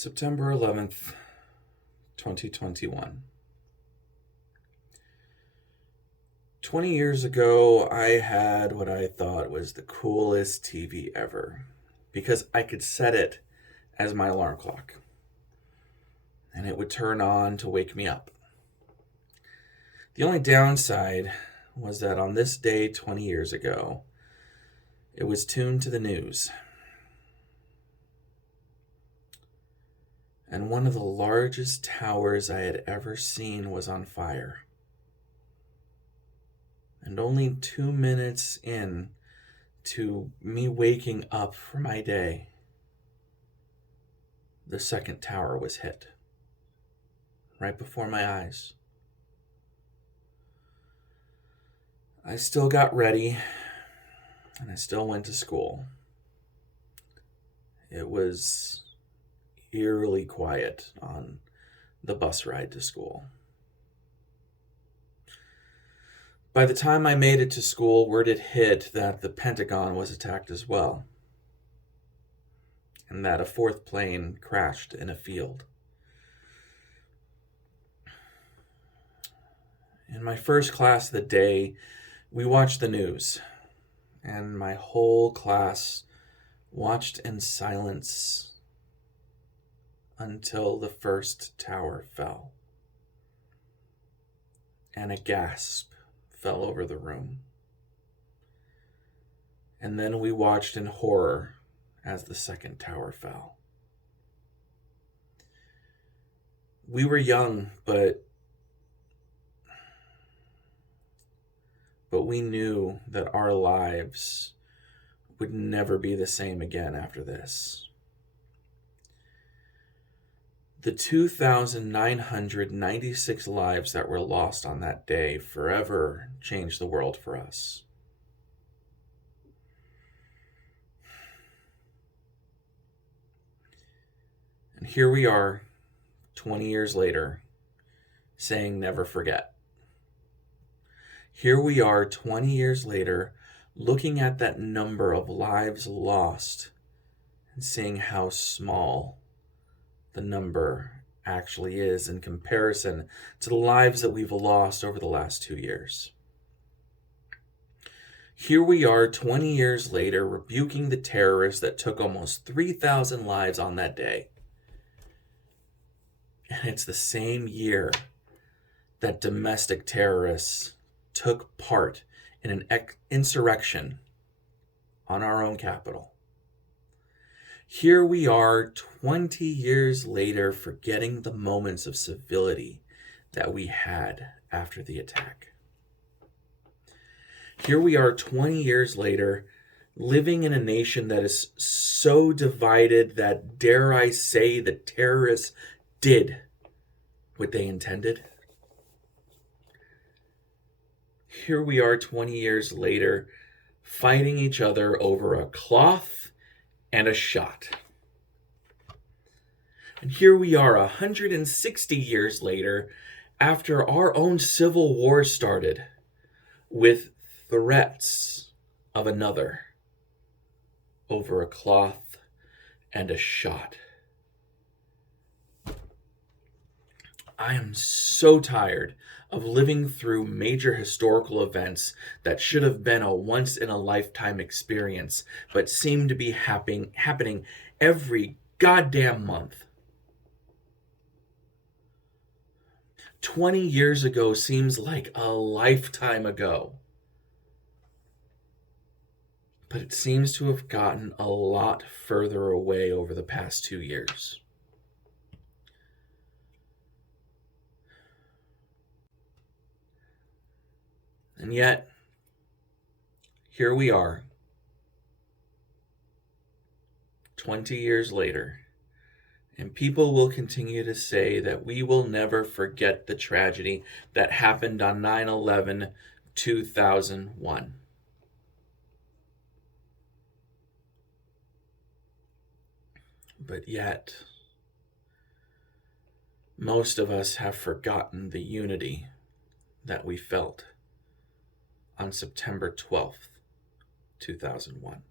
September 11th, 2021. 20 years ago, I had what I thought was the coolest TV ever because I could set it as my alarm clock and it would turn on to wake me up. The only downside was that on this day 20 years ago, it was tuned to the news. And one of the largest towers I had ever seen was on fire. And only 2 minutes in to me waking up for my day, the second tower was hit. Right before my eyes. I still got ready, and I still went to school. It was eerily quiet on the bus ride to school. By the time I made it to school, word had hit that the Pentagon was attacked as well, and that a fourth plane crashed in a field. In my first class of the day, we watched the news, and my whole class watched in silence until the first tower fell, and a gasp fell over the room. And then we watched in horror as the second tower fell. We were young, but we knew that our lives would never be the same again after this. The 2,996 lives that were lost on that day forever changed the world for us. And here we are, 20 years later, saying never forget. Here we are, 20 years later, looking at that number of lives lost and seeing how small the number actually is in comparison to the lives that we've lost over the last 2 years. Here we are 20 years later rebuking the terrorists that took almost 3,000 lives on that day. And it's the same year that domestic terrorists took part in an insurrection on our own capital. Here we are 20 years later forgetting the moments of civility that we had after the attack. Here we are 20 years later living in a nation that is so divided that, dare I say, the terrorists did what they intended. Here we are 20 years later fighting each other over a cloth and a shot. And here we are 160 years later after our own civil war started with threats of another over a cloth and a shot. I am so tired of living through major historical events that should have been a once-in-a-lifetime experience, but seem to be happening every goddamn month. 20 years ago seems like a lifetime ago, but it seems to have gotten a lot further away over the past 2 years. And yet, here we are, 20 years later, and people will continue to say that we will never forget the tragedy that happened on 9/11/2001. But yet, most of us have forgotten the unity that we felt on September 12th, 2001.